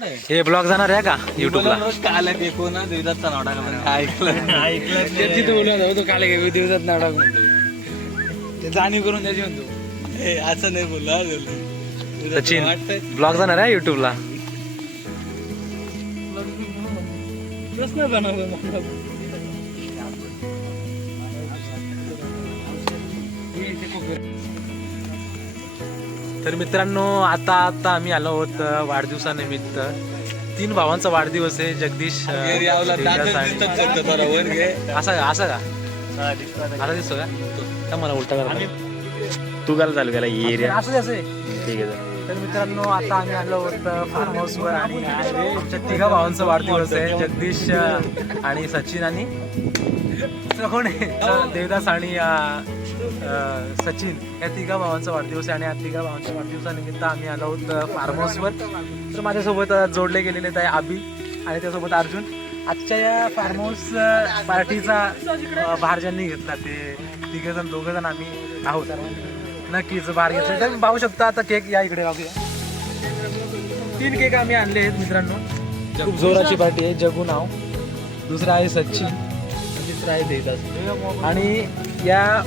हे ब्लॉग जाणार आहे का युट्यूबला? काल कोणा देवदासचा नाव टाकला ऐकलं तिथे बोलत होतो काल दिवसात नाटक म्हणतो ते जाणीव करून त्याची म्हणतो असं नाही बोलला सचिन ब्लॉग जाणार आहे युट्यूबला. प्रश्न बनवतो तर मित्रांनो आता आम्ही आलो आहोत वाढदिवसानिमित्त. 3 भावांचा वाढदिवस आहे. जगदीश असा का आता दिसतो का मला उलटा करा तू काय चालू केला एरिया असं आहे. ठीक आहे. तर मित्रांनो आता आम्ही आलो आहोत फार्म हाऊसवर आणि आमच्या 3 भावांचा वाढदिवस आहे. जगदीश आणि सचिन आणि कोण आहे देवदास आणि सचिन या 3 भावांचा वाढदिवस आहे. आणि या 3 भावांच्या वाढदिवसानिमित्त आम्ही आलो आहोत फार्म हाऊसवर. तर माझ्यासोबत जोडले गेलेले आहेत आबी आणि त्यासोबत अर्जुन. आजच्या या फार्म हाऊस पार्टीचा भार ज्यांनी घेतला ते 2 जण आम्ही आहोत. नक्कीच भार घेतला तर पाहू शकता. आता केक या इकडे बघूया. 3 केक आम्ही आणले आहेत मित्रांनो. खूप जोराची पार्टी आहे. जगू नाव, दुसरा आहे सचिन, तिसरा आहे देवदास. आणि या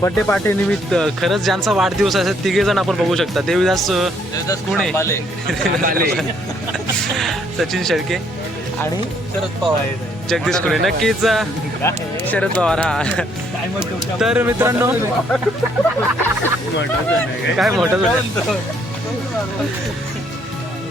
बर्थडे पार्टी निमित्त खरंच ज्यांचा वाढदिवस असेल 3 जण आपण बघू शकता. देवदास पुणे, सचिन शेळके आणि शरद पवार, जगदीश कुणे. नक्कीच शरद पवार. हा तर मित्रांनो काय मोठं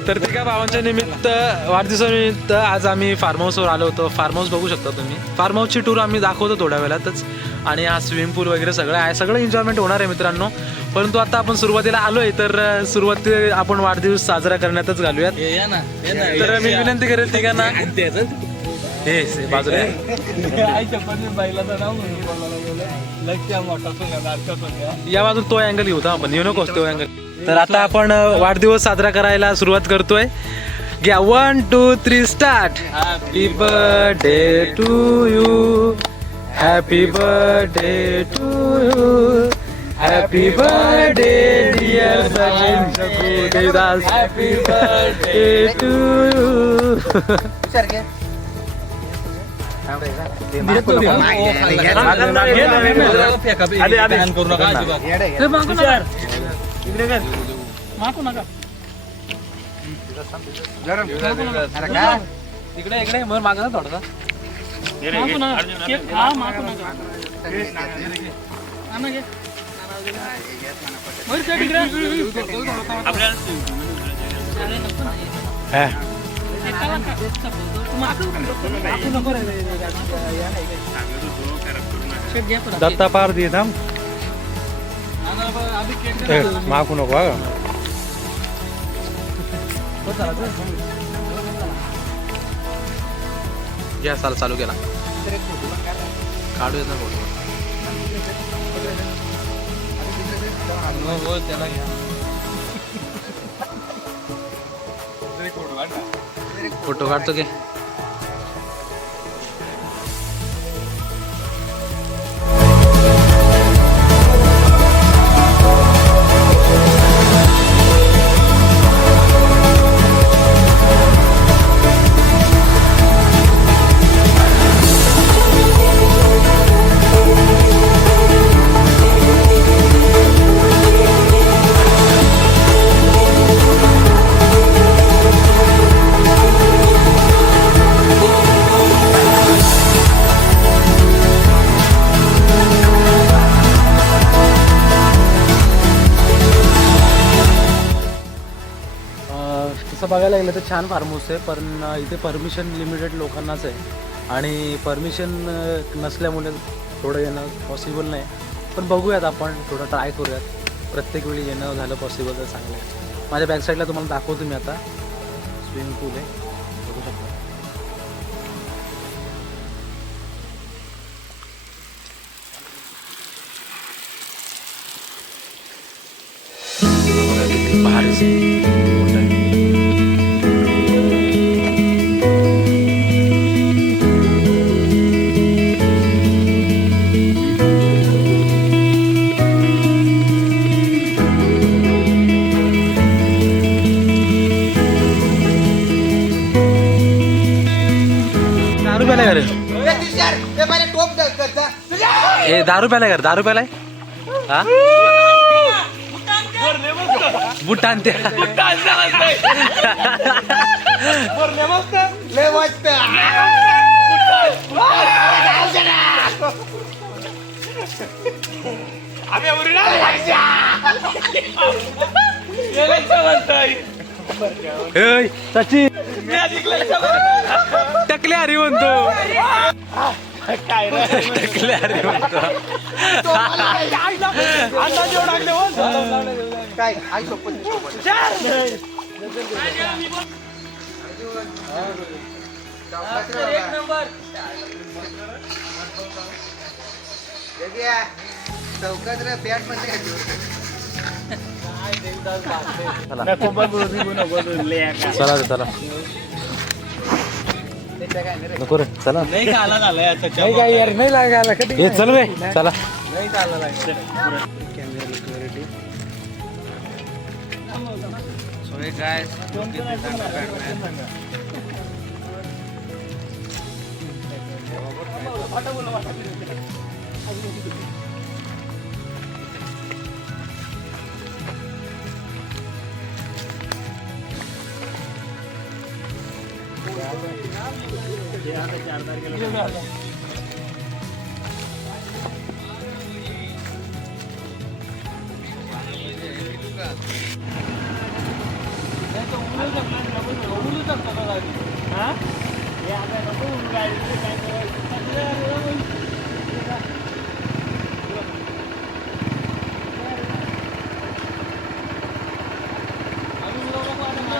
तर 3 भावांच्या निमित्त वाढदिवसानिमित्त आज आम्ही फार्म हाऊसवर आलो होतो. फार्म हाऊस बघू शकता तुम्ही. फार्म हाऊसची टूर आम्ही दाखवतो थोड्या वेळातच. आणि हा स्विमिंग पूल वगैरे सगळं आहे. सगळं एन्जॉयमेंट होणार आहे मित्रांनो. परंतु आता आपण सुरुवातीला आलोय तर सुरुवाती आपण वाढदिवस साजरा करण्यातच घालूयात. तर मी विनंती करेन 3घांना हे बाजूला या बाजून तो अँगल घेऊ आपण. येऊ नको तो अँगल. तर आता आपण वाढदिवस साजरा करायला सुरुवात करतोय. घ्या 1 2 3 start. Happy birthday to you, happy birthday to you, happy birthday dear Sachin Devdas, happy birthday to you. इकडे इकडे मग मागा थोडासा. दत्ता पार दे थांब. मागू नको बघा. घ्या साला चालू केला. काढूया ना फोटो काढतो की. तसं बघायला गेलं तर छान फार्म हाऊस आहे. पण इथे परमिशन लिमिटेड लोकांनाच आहे आणि परमिशन नसल्यामुळे थोडं येणं पॉसिबल नाही. पण बघूयात आपण थोडं ट्राय करूयात. प्रत्येक वेळी येणं झालं पॉसिबल तर चांगलं आहे. माझ्या बॅक साईडला तुम्हाला दाखवतो मी आता. स्विमिंग पूल आहे बघू शकता. प्यायला घर ए दारू प्यायला घर दारू प्यायलाय हा बुट आणते सचिन टकले हरी म्हणतो टकले हरी म्हणतो काय आई सोपत चौकात रे बॅट मध्ये चला रे चला नको रे चला नाही खाला झालाय आता नाही काय यार नाही लागायला कधी हे चल रे चला नाही चालला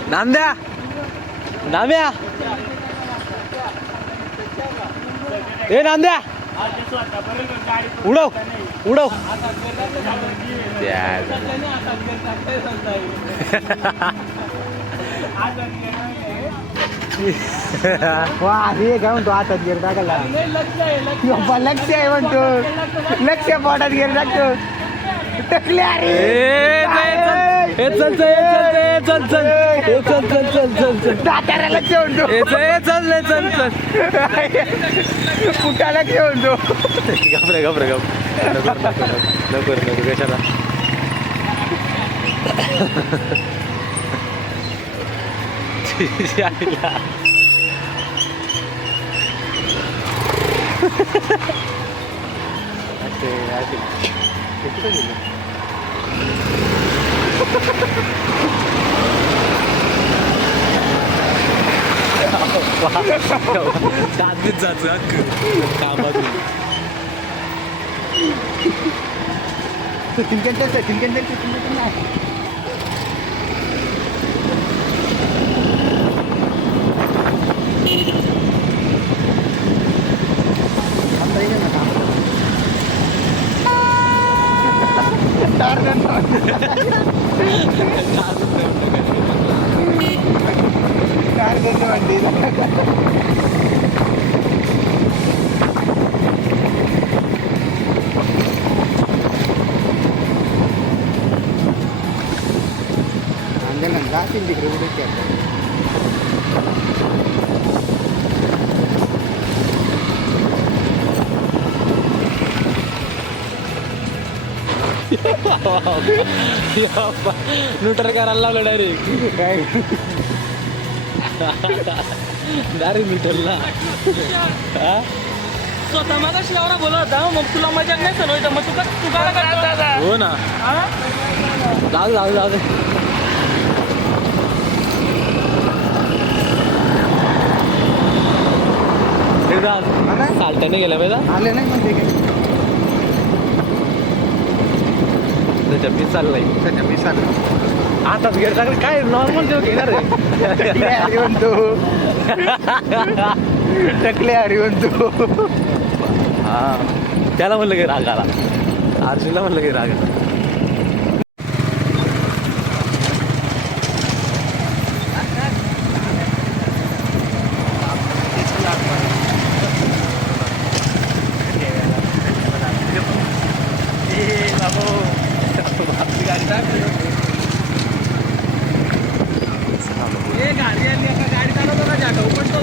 नांद्या नाम्या ए नांद्या उडव उडव वा हे काय म्हणतो हातात गेर टाकायला लक्ष आहे म्हणतो लक्ष पोटात गेर टाकतो टकल्या चल चल चल चल चल चल चल चल चल दातारा लक्ष म्हणतो चल चल चल कुठा लक्ष म्हणतो घाबरे घाबरे नको नको कशाला चांदीच जायचं अख्ख कामातून न्यूट्रल करायला लावलं डायरेक्ट डायरेक्ट न्यूट्रलला स्वतः मग एवढा बोलत होता मग तुला मजा नाही सर मग तू काय करता हो ना जाऊ जाऊ जाऊ दे चालताना गेला पाहिजे आले नाही म्हणते त्याच्या मी चाललंय मी चाललो आताच गेलं टाकलं काय नॉर्मल जेव्हा घेणार आहे हरी म्हणतो टकले हरी म्हणतो हा त्याला म्हणलं की राग आला आरशीला म्हणलं की राग आला गाडी चालवतो का जातो पण तो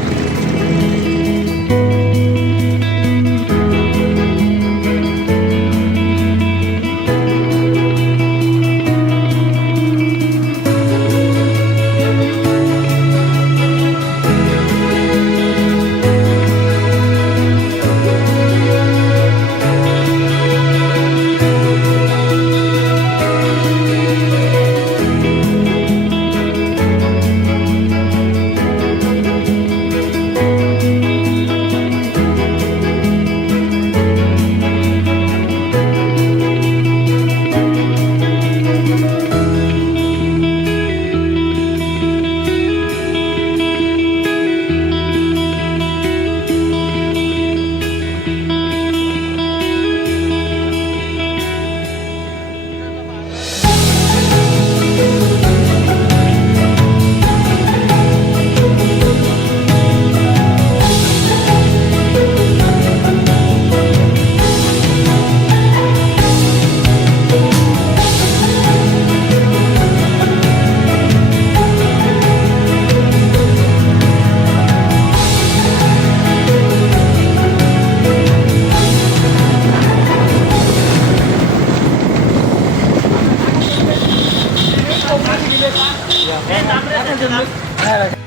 जन्म